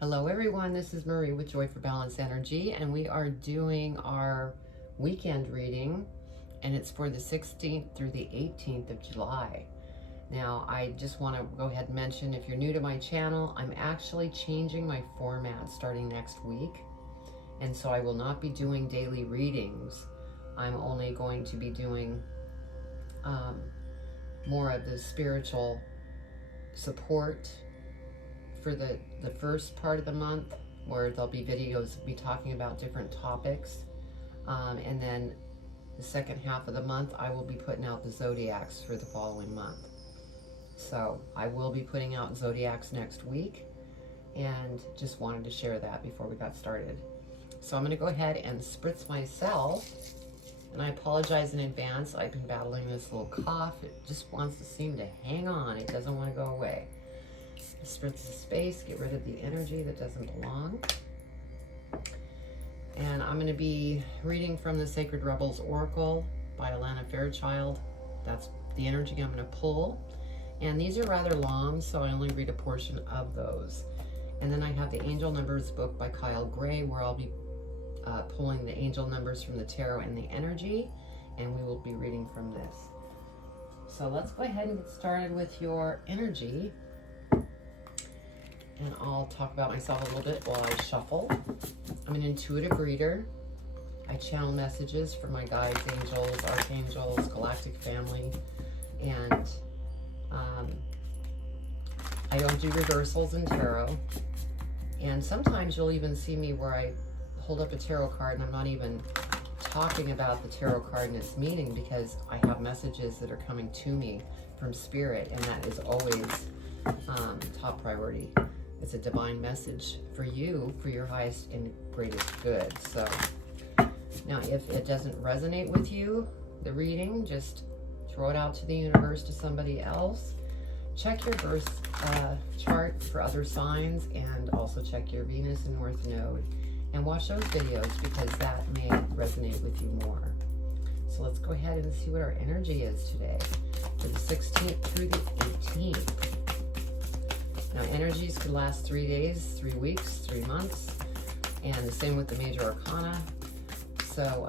Hello everyone, this is Marie with Joy for Balance Energy, and we are doing our weekend reading, and it's for the 16th through the 18th of July. Now, I just want to go ahead and mention, if you're new to my channel, I'm actually changing my format starting next week, and so I will not be doing daily readings. I'm only going to be doing more of the spiritual support for the first part of the month, where there'll be videos me talking about different topics, and then the second half of the month I will be putting out the zodiacs for the following month. So I will be putting out zodiacs next week, and just wanted to share that before we got started. So I'm going to go ahead and spritz myself, and I apologize in advance. I've been battling this little cough. It just wants to seem to hang on. It doesn't want to go away. Spritz the space, get rid of the energy that doesn't belong. And I'm going to be reading from the Sacred Rebels Oracle by Alana Fairchild. That's the energy I'm going to pull. And these are rather long, so I only read a portion of those. And then I have the Angel Numbers book by Kyle Gray, where I'll be pulling the angel numbers from the tarot and the energy, and we will be reading from this. So let's go ahead and get started with your energy. And I'll talk about myself a little bit while I shuffle. I'm an intuitive reader. I channel messages for my guides, angels, archangels, galactic family, and I don't do reversals in tarot. And sometimes you'll even see me where I hold up a tarot card and I'm not even talking about the tarot card and its meaning, because I have messages that are coming to me from spirit, and that is always top priority. It's a divine message for you, for your highest and greatest good. So now, if it doesn't resonate with you, the reading, just throw it out to the universe, to somebody else. Check your birth chart for other signs, and also check your Venus and North Node, and watch those videos, because that may resonate with you more. So let's go ahead and see what our energy is today for the 16th through the 18th. Now, energies could last 3 days, 3 weeks, 3 months, and the same with the major arcana. So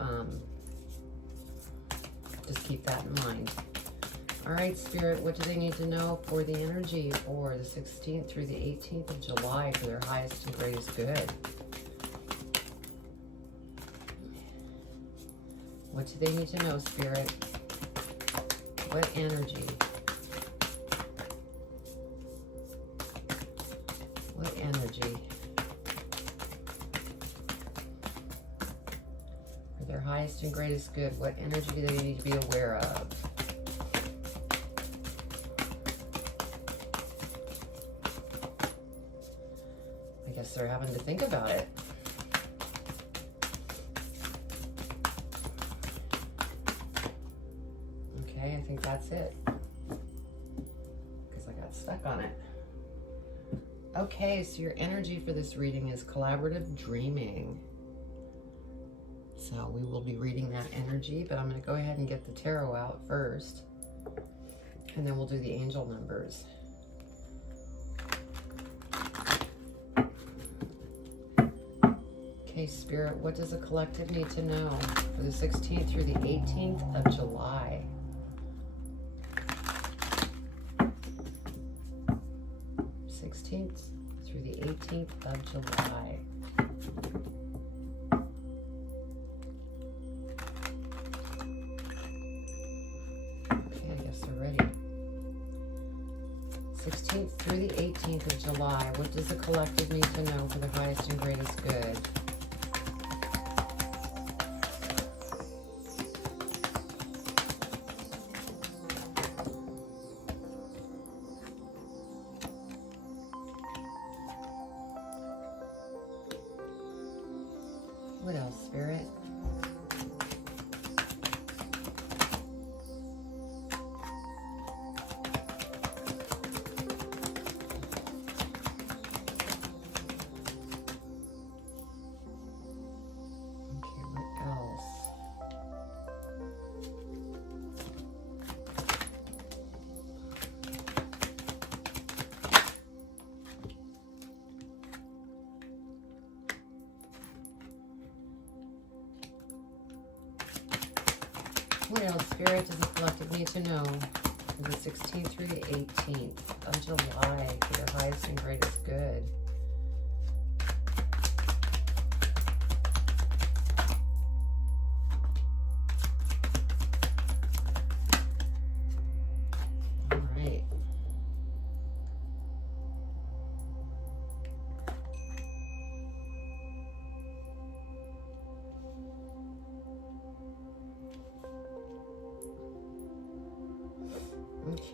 just keep that in mind. All right, Spirit, what do they need to know for the energy for the 16th through the 18th of July for their highest and greatest good? What do they need to know, Spirit? What energy? What energy for their highest and greatest good? What energy do they need to be aware of? I guess they're having to think about it. Okay, I think that's it, because I got stuck on it. Okay, so your energy for this reading is collaborative dreaming. So we will be reading that energy, but I'm going to go ahead and get the tarot out first, and then we'll do the angel numbers. Okay, Spirit, what does the collective need to know for the 16th through the 18th of July? Through the 18th of July. Okay, I guess they're ready. 16th through the 18th of July. What does the collective need to know for the highest and greatest good? What else, Spirit? Okay, what else? What else, Spirit, does the collective need to know? The 16th through the 18th of July for your highest and greatest good. All right.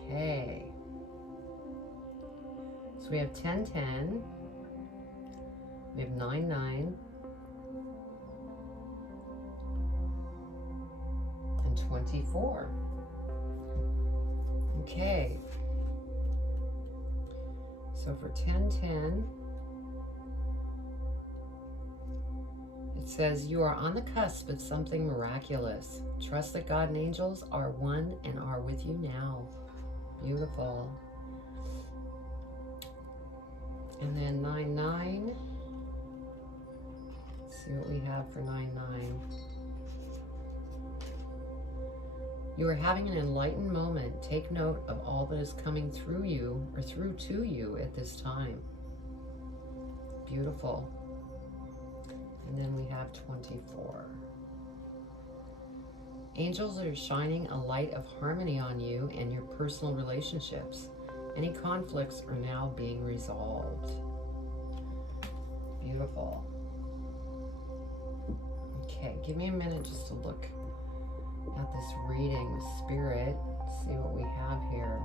Okay. So we have 10-10. We have 9-9. And 24. Okay. So for 10-10, it says, you are on the cusp of something miraculous. Trust that God and angels are one and are with you now. Beautiful. And then 9-9. Let's see what we have for 9-9. You are having an enlightened moment. Take note of all that is coming through you or through to you at this time. Beautiful. And then we have 24. Angels are shining a light of harmony on you and your personal relationships. Any conflicts are now being resolved. Beautiful. Okay, give me a minute just to look at this reading with Spirit, see what we have here.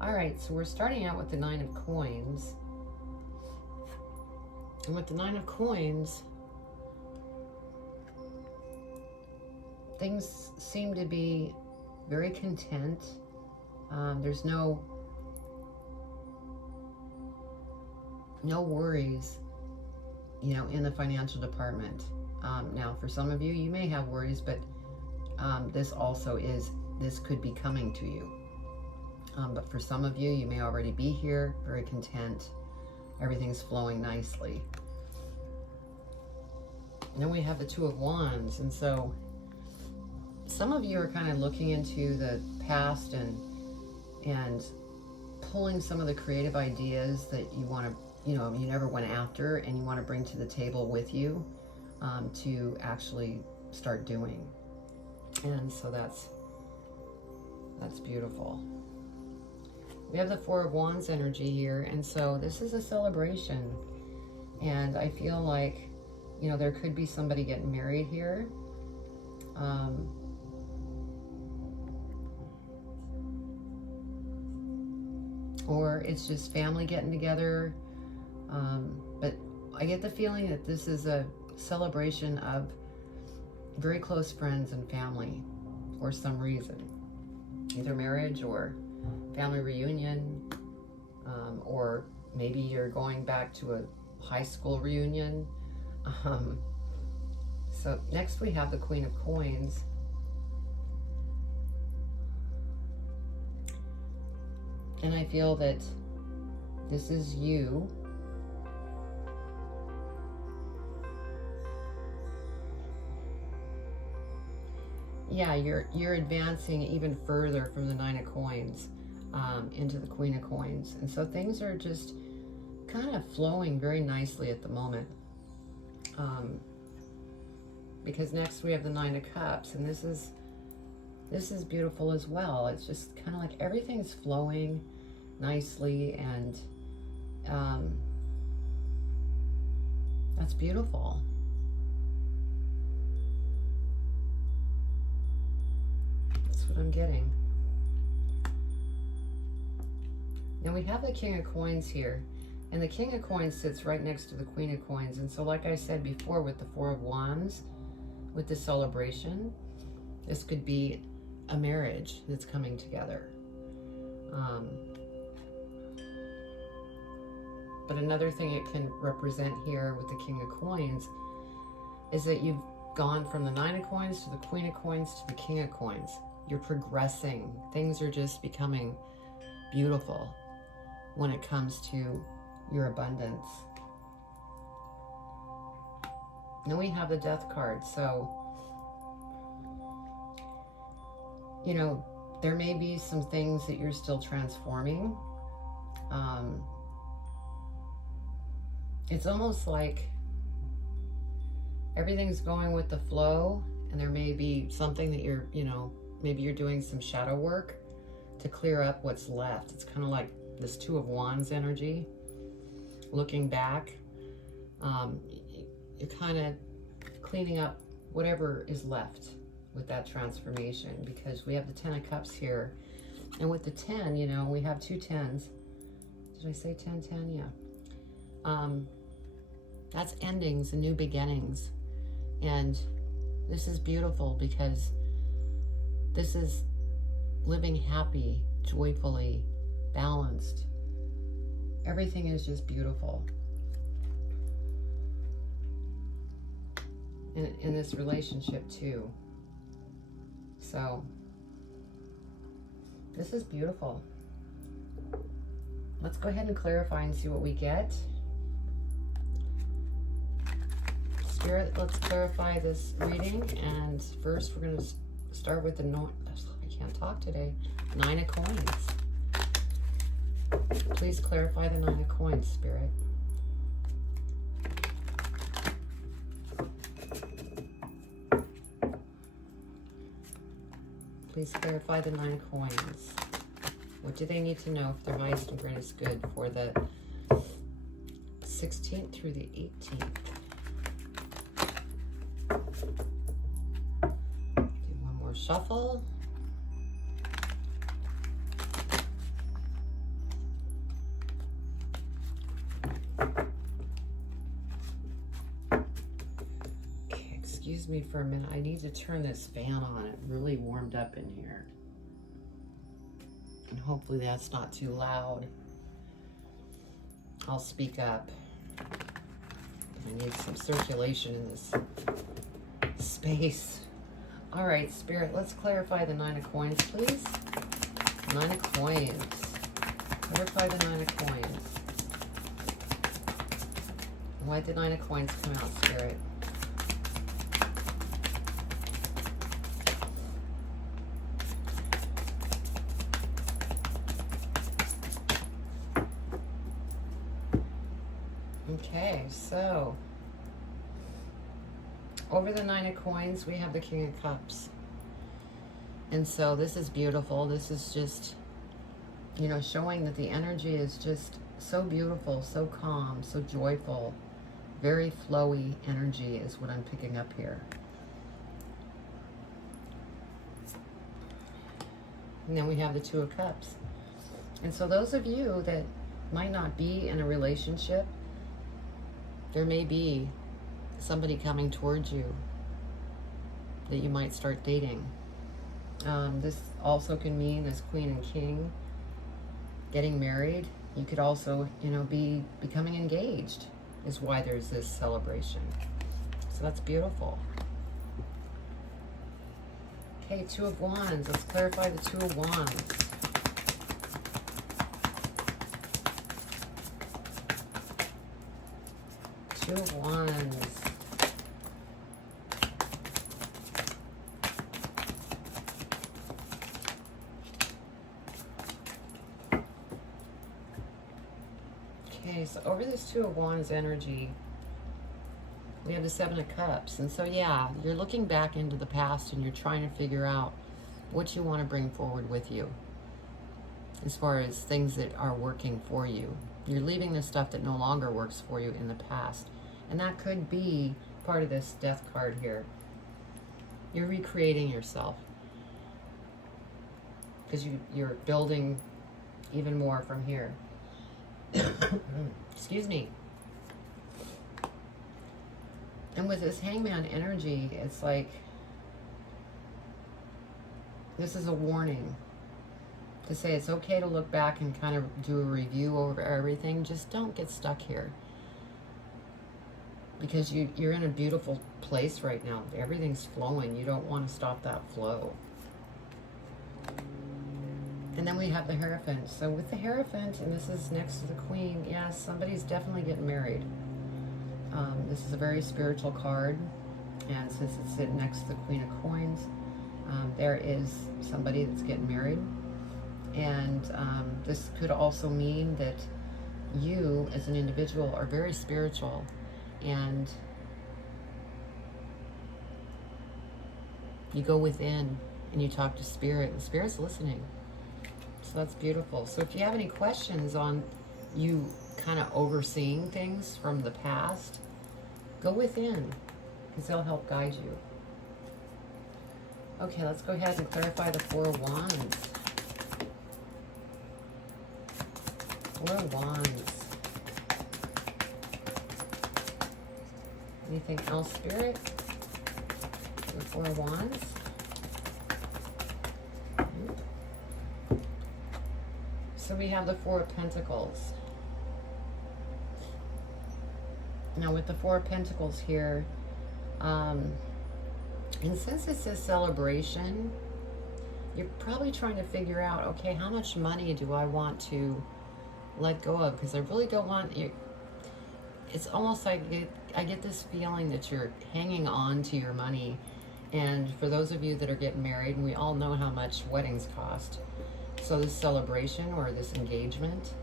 All right, so we're starting out with the 9 of Coins. And with the 9 of Coins, things seem to be very content. There's no worries, in the financial department. Now, for some of you, you may have worries, but this could be coming to you. But for some of you, you may already be here, very content. Everything's flowing nicely. And then we have the 2 of Wands. And so some of you are kind of looking into the past and pulling some of the creative ideas that you want to, you never went after and you want to bring to the table with you to actually start doing. And so that's beautiful. We have the 4 of Wands energy here, and so this is a celebration. And I feel like, there could be somebody getting married here. Or it's just family getting together. But I get the feeling that this is a celebration of very close friends and family for some reason. Either marriage or family reunion, or maybe you're going back to a high school reunion. So next we have the Queen of Coins. And I feel that this is you you're advancing even further from the 9 of Coins into the Queen of Coins. And so things are just kind of flowing very nicely at the moment. Because next we have the 9 of Cups, and this is beautiful as well. It's just kind of like everything's flowing nicely, and that's beautiful. That's what I'm getting. Now we have the King of Coins here, and the King of Coins sits right next to the Queen of Coins. And so like I said before, with the 4 of Wands, with the celebration, this could be a marriage that's coming together. But another thing it can represent here with the King of Coins is that gone from the Nine of Coins to the Queen of Coins to the King of Coins. You're progressing. Things are just becoming beautiful when it comes to your abundance. Then we have the Death card. So, you know, there may be some things that you're still transforming. It's almost like everything's going with the flow, and there may be something that you're, you know, maybe you're doing some shadow work to clear up what's left. It's kind of like this Two of Wands energy. Looking back, you're kind of cleaning up whatever is left with that transformation, because we have the Ten of Cups here. And with the 10, you know, we have two tens. Did I say 10, 10? Yeah. That's endings and new beginnings. And this is beautiful because this is living happy, joyfully, balanced. Everything is just beautiful in this relationship too. So this is beautiful. Let's go ahead and clarify and see what we get. Spirit, let's clarify this reading. And first, we're going to start with the I can't talk today. Nine of Coins. Please clarify the Nine of Coins, Spirit. Please clarify the Nine of Coins. What do they need to know if their highest and greatest good for the 16th through the 18th? Do one more shuffle. Okay, excuse me for a minute. I need to turn this fan on. It really warmed up in here. And hopefully that's not too loud. I'll speak up. I need some circulation in this space. All right, Spirit, let's clarify the Nine of Coins, please. Nine of Coins. Clarify the Nine of Coins. Why did the Nine of Coins come out, Spirit? Okay, so over the Nine of Coins, we have the King of Cups. And so this is beautiful. This is just, you know, showing that the energy is just so beautiful, so calm, so joyful, very flowy energy is what I'm picking up here. And then we have the Two of Cups. And so those of you that might not be in a relationship, there may be somebody coming towards you that you might start dating. This also can mean, as Queen and King, getting married. You could also, you know, be becoming engaged is why there's this celebration. So that's beautiful. Okay, Two of Wands. Let's clarify the Two of Wands. Two of Wands. Okay, so over this Two of Wands energy, we have the Seven of Cups. And so, yeah, you're looking back into the past and you're trying to figure out what you want to bring forward with you as far as things that are working for you. You're leaving the stuff that no longer works for you in the past. And that could be part of this Death card here. You're recreating yourself because you're building even more from here. Excuse me. And with this Hangman energy, it's like this is a warning to say it's okay to look back and kind of do a review over everything. Just don't get stuck here. because you're in a beautiful place right now. Everything's flowing. You don't want to stop that flow. And then we have the Hierophant. So with the Hierophant, and this is next to the Queen, yes, somebody's definitely getting married. This is a very spiritual card. And since it's sitting next to the Queen of Coins, there is somebody that's getting married. And this could also mean that you, as an individual, are very spiritual. And you go within and you talk to Spirit, and Spirit's listening. So that's beautiful. So if you have any questions on you kind of overseeing things from the past, go within, because they'll help guide you. Okay, let's go ahead and clarify the Four of Wands. Four of Wands. Anything else, Spirit? The Four of Wands. So we have the Four of Pentacles. Now with the Four of Pentacles here, and since it says celebration, you're probably trying to figure out, okay, how much money do I want to let go of? Because I really don't want you. It's almost like I get this feeling that you're hanging on to your money. And for those of you that are getting married, and we all know how much weddings cost. So this celebration or this engagement,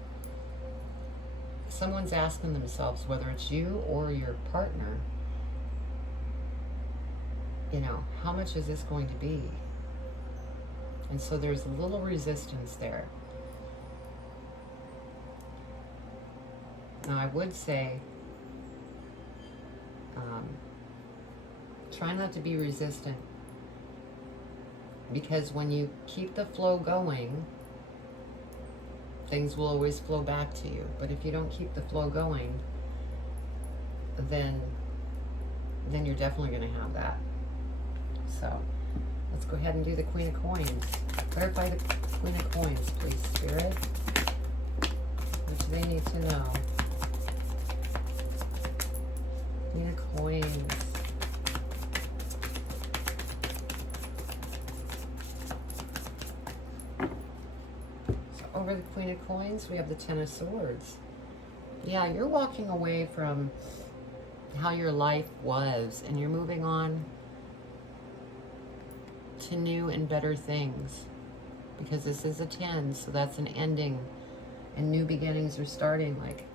someone's asking themselves, whether it's you or your partner, you know, how much is this going to be? And so there's a little resistance there. Now I would say, try not to be resistant, because when you keep the flow going, things will always flow back to you. But if you don't keep the flow going, then you're definitely going to have that. So let's go ahead and do the Queen of Coins. Clarify the Queen of Coins, please, Spirit. What do they need to know? Queen of Coins. So over the Queen of Coins, we have the Ten of Swords. Yeah, you're walking away from how your life was, and you're moving on to new and better things, because this is a 10, so that's an ending, and new beginnings are starting, like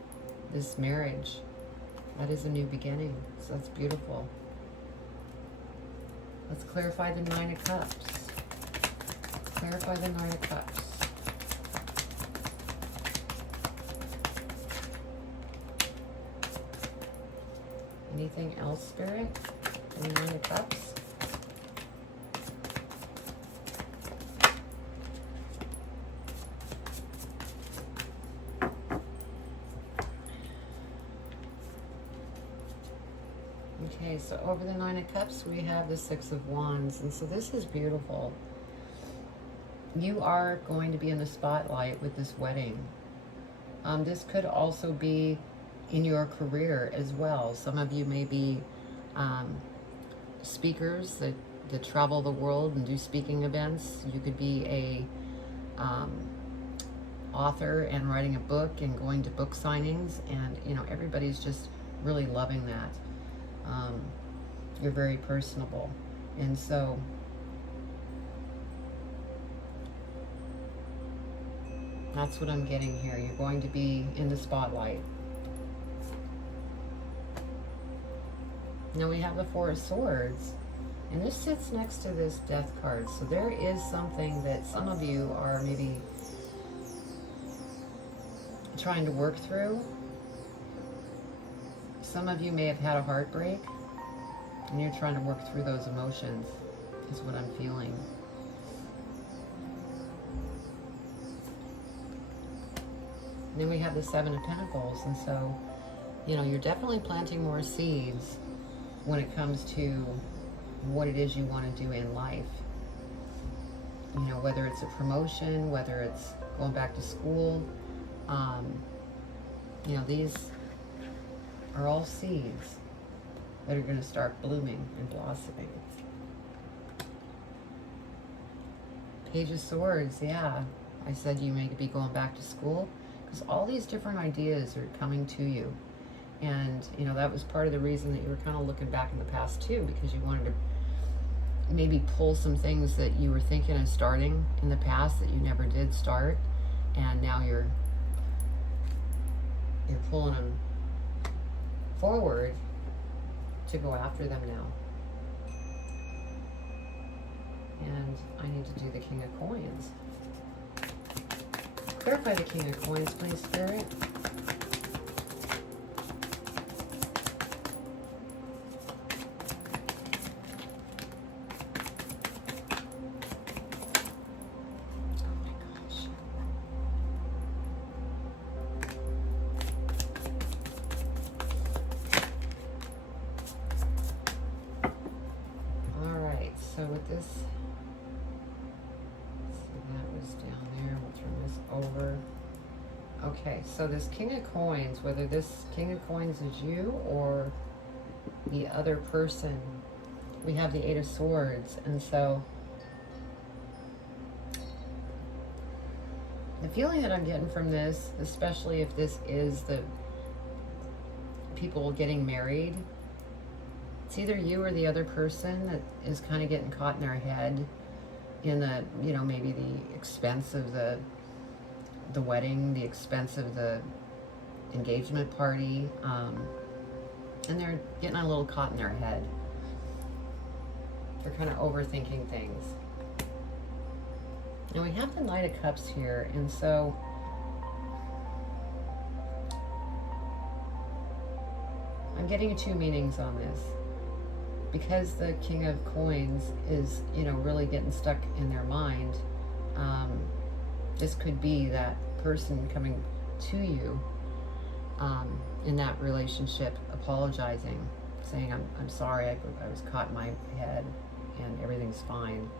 this marriage. That is a new beginning, so that's beautiful. Let's clarify the Nine of Cups. Clarify the Nine of Cups. Anything else, Spirit? The Nine of Cups. Okay, so over the Nine of Cups, we have the Six of Wands. And so this is beautiful. You are going to be in the spotlight with this wedding. This could also be in your career as well. Some of you may be speakers that travel the world and do speaking events. You could be a author and writing a book and going to book signings. And, you know, everybody's just really loving that. You're very personable, and so that's what I'm getting here. You're going to be in the spotlight. Now we have the Four of Swords, and this sits next to this Death card. So there is something that some of you are maybe trying to work through. Some of you may have had a heartbreak, and you're trying to work through those emotions, is what I'm feeling. And then we have the Seven of Pentacles, and so, you know, you're definitely planting more seeds when it comes to what it is you want to do in life. You know, whether it's a promotion, whether it's going back to school, you know, these are all seeds. that are going to start blooming and blossoming. Page of Swords, yeah. I said you may be going back to school because all these different ideas are coming to you. And, you know, that was part of the reason that you were kind of looking back in the past too, because you wanted to maybe pull some things that you were thinking of starting in the past that you never did start. And now you're pulling them forward to go after them now. And I need to do the King of Coins. Clarify the King of Coins, please, Spirit. So with this, so that was down there, we'll turn this over. Okay, so this King of Coins, whether this King of Coins is you or the other person, we have the Eight of Swords. And so the feeling that I'm getting from this, especially if this is the people getting married, it's either you or the other person that is kind of getting caught in their head in the, you know, maybe the expense of the wedding, the expense of the engagement party, and they're getting a little caught in their head. They're kind of overthinking things. And we have the Knight of Cups here, and so I'm getting two meanings on this. Because the King of Coins is, you know, really getting stuck in their mind, this could be that person coming to you in that relationship, apologizing, saying, I'm sorry, I was caught in my head and everything's fine.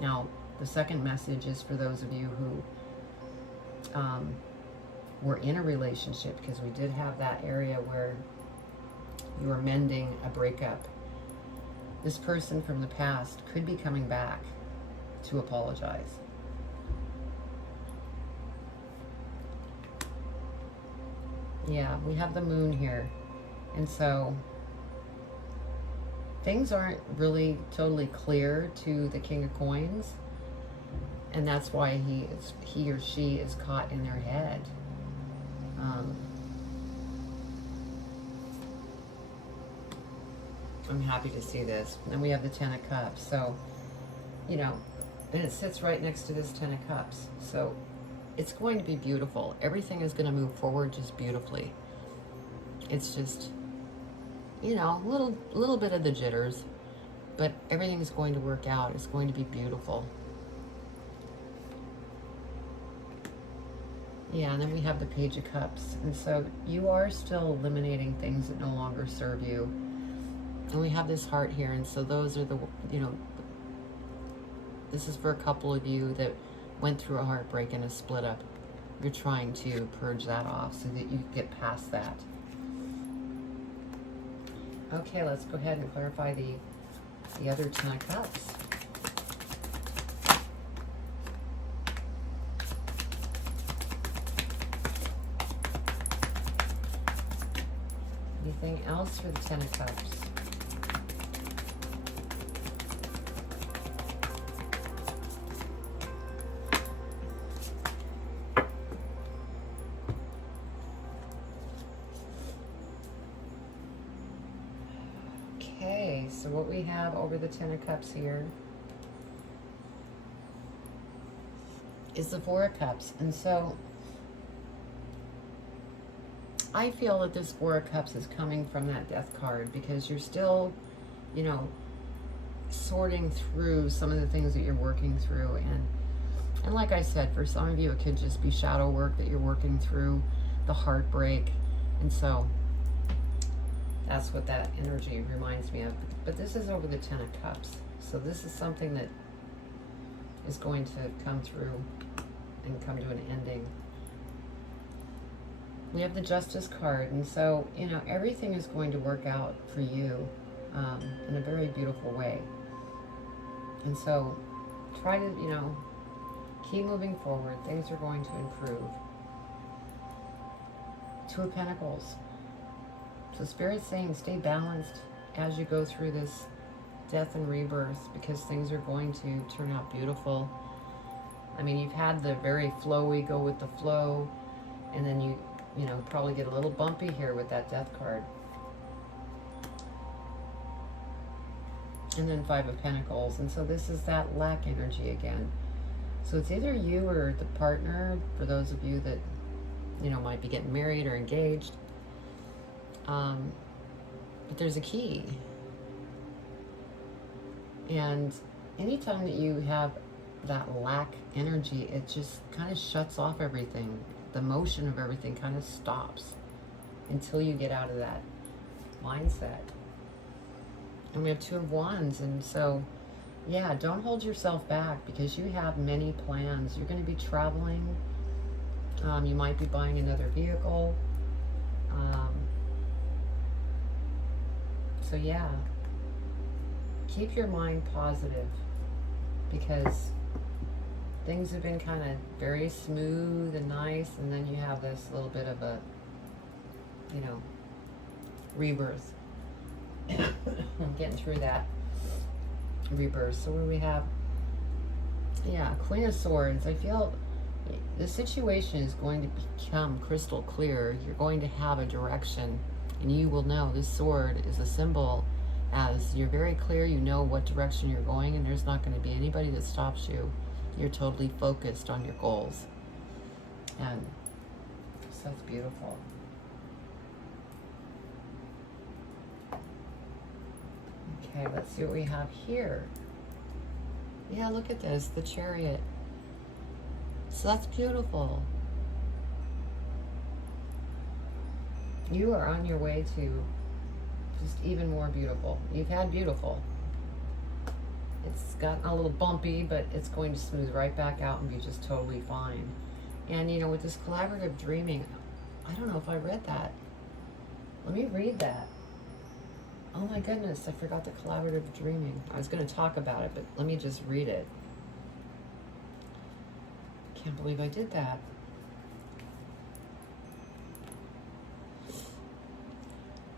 Now, the second message is for those of you who were in a relationship, because we did have that area where you were mending a breakup. This person from the past could be coming back to apologize. Yeah, we have the Moon here. And so things aren't really totally clear to the King of Coins. And that's why he or she is caught in their head. I'm happy to see this. And we have the Ten of Cups. So, you know, and it sits right next to this Ten of Cups. So it's going to be beautiful. Everything is going to move forward just beautifully. It's just, you know, a little bit of the jitters, but everything's going to work out. It's going to be beautiful. Yeah, and then we have the Page of Cups. And so you are still eliminating things that no longer serve you. And we have this heart here, and so those are the, you know, this is for a couple of you that went through a heartbreak and a split up. You're trying to purge that off so that you get past that. Okay, let's go ahead and clarify the other Ten of Cups. Anything else for the Ten of Cups? Okay, so what we have over the Ten of Cups here is the Four of Cups. And so I feel that this Four of Cups is coming from that Death card because you're still, you know, sorting through some of the things that you're working through. And like I said, for some of you, it could just be shadow work that you're working through, the heartbreak. And so that's what that energy reminds me of. But this is over the Ten of Cups. So this is something that is going to come through and come to an ending. We have the Justice card, and so, you know, everything is going to work out for you in a very beautiful way. And so try to, you know, keep moving forward. Things are going to improve. Two of Pentacles. So Spirit's saying stay balanced as you go through this death and rebirth, because things are going to turn out beautiful. I mean, you've had the very flowy, go with the flow, and then you know, probably get a little bumpy here with that Death card. And then Five of Pentacles. And so this is that lack energy again. So it's either you or the partner, for those of you that, you know, might be getting married or engaged. But there's a key. And anytime that you have that lack energy, it just kind of shuts off everything. The motion of everything kind of stops until you get out of that mindset. And we have Two of Wands, and so, yeah, don't hold yourself back, because you have many plans. You're going to be traveling. You might be buying another vehicle. So, yeah, keep your mind positive, because things have been kind of very smooth and nice, and then you have this little bit of a, you know, rebirth. I'm getting through that rebirth. So what do we have? Yeah, Queen of Swords. I feel the situation is going to become crystal clear. You're going to have a direction, and you will know this sword is a symbol as you're very clear. You know what direction you're going, and there's not going to be anybody that stops you. You're totally focused on your goals. And so that's beautiful. Okay, let's see what we have here. Yeah, look at this, the Chariot. So that's beautiful. You are on your way to just even more beautiful. You've had beautiful. It's gotten a little bumpy, but it's going to smooth right back out and be just totally fine. And, you know, with this collaborative dreaming, I don't know if I read that. Let me read that. Oh my goodness, I forgot the collaborative dreaming. I was going to talk about it, but let me just read it. Can't believe I did that.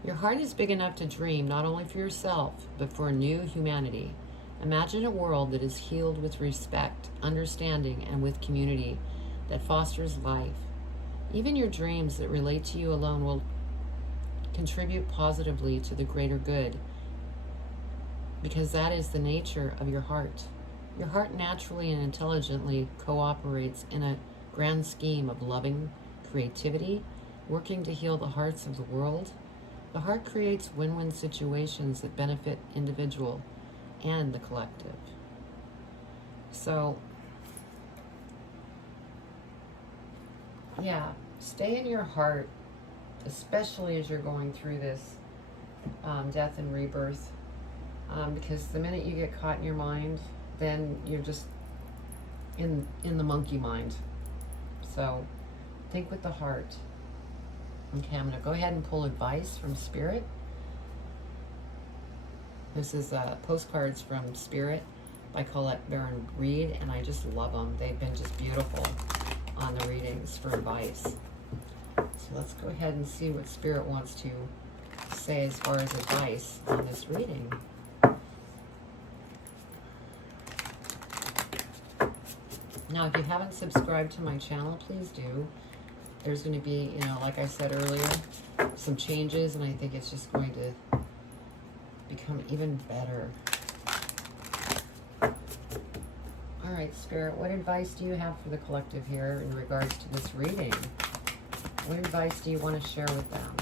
Your heart is big enough to dream not only for yourself, but for a new humanity. Imagine a world that is healed with respect, understanding, and with community that fosters life. Even your dreams that relate to you alone will contribute positively to the greater good, because that is the nature of your heart. Your heart naturally and intelligently cooperates in a grand scheme of loving creativity, working to heal the hearts of the world. The heart creates win-win situations that benefit individual and the collective. So, yeah, stay in your heart, especially as you're going through this death and rebirth, because the minute you get caught in your mind, then you're just in the monkey mind. So think with the heart. Okay, I'm going to go ahead and pull advice from Spirit. This is postcards from Spirit by Colette Baron Reed, and I just love them. They've been just beautiful on the readings for advice. So let's go ahead and see what Spirit wants to say as far as advice on this reading. Now, if you haven't subscribed to my channel, please do. There's going to be, you know, like I said earlier, some changes, and I think it's just going to become even better. All right, Spirit, what advice do you have for the collective here in regards to this reading? What advice do you want to share with them?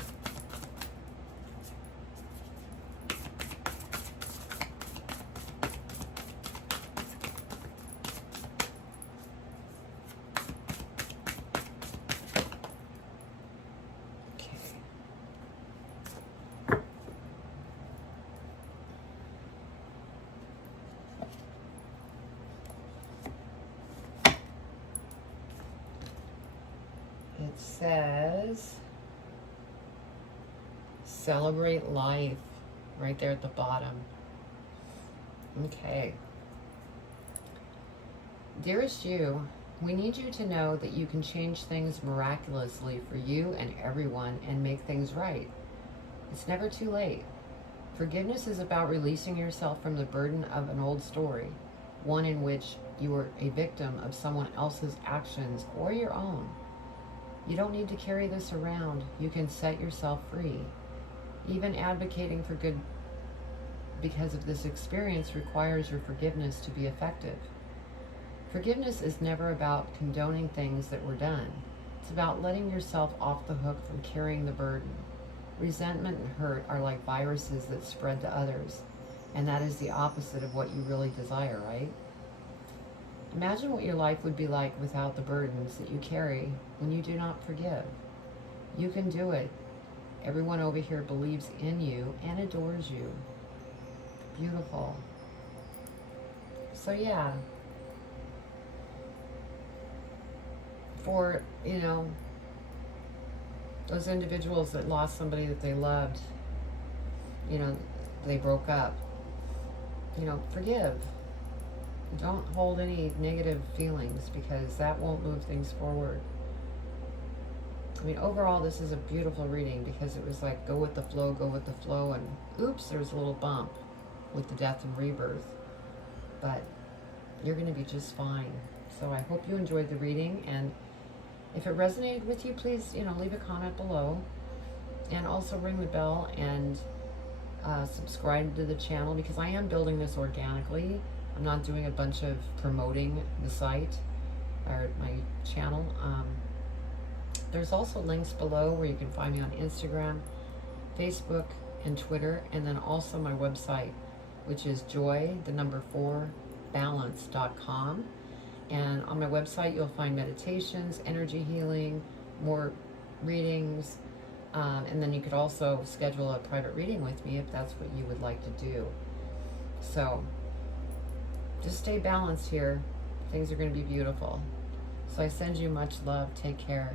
It says, celebrate life, right there at the bottom. Okay. Dearest you, we need you to know that you can change things miraculously for you and everyone and make things right. It's never too late. Forgiveness is about releasing yourself from the burden of an old story, one in which you were a victim of someone else's actions or your own. You don't need to carry this around. You can set yourself free. Even advocating for good because of this experience requires your forgiveness to be effective. Forgiveness is never about condoning things that were done. It's about letting yourself off the hook from carrying the burden. Resentment and hurt are like viruses that spread to others, and that is the opposite of what you really desire, right? Imagine what your life would be like without the burdens that you carry when you do not forgive. You can do it. Everyone over here believes in you and adores you. Beautiful. So yeah, for, those individuals that lost somebody that they loved, they broke up, forgive. Don't hold any negative feelings, because that won't move things forward. I mean, overall, this is a beautiful reading, because it was like, go with the flow, and oops, there's a little bump with the death and rebirth. But you're going to be just fine. So I hope you enjoyed the reading, and if it resonated with you, please, leave a comment below, and also ring the bell and subscribe to the channel, because I am building this organically. I'm not doing a bunch of promoting the site or my channel. There's also links below where you can find me on Instagram, Facebook, and Twitter, and then also my website, which is joy4balance.com. And on my website, you'll find meditations, energy healing, more readings, and then you could also schedule a private reading with me if that's what you would like to do. So just stay balanced here. Things are going to be beautiful. So I send you much love. Take care.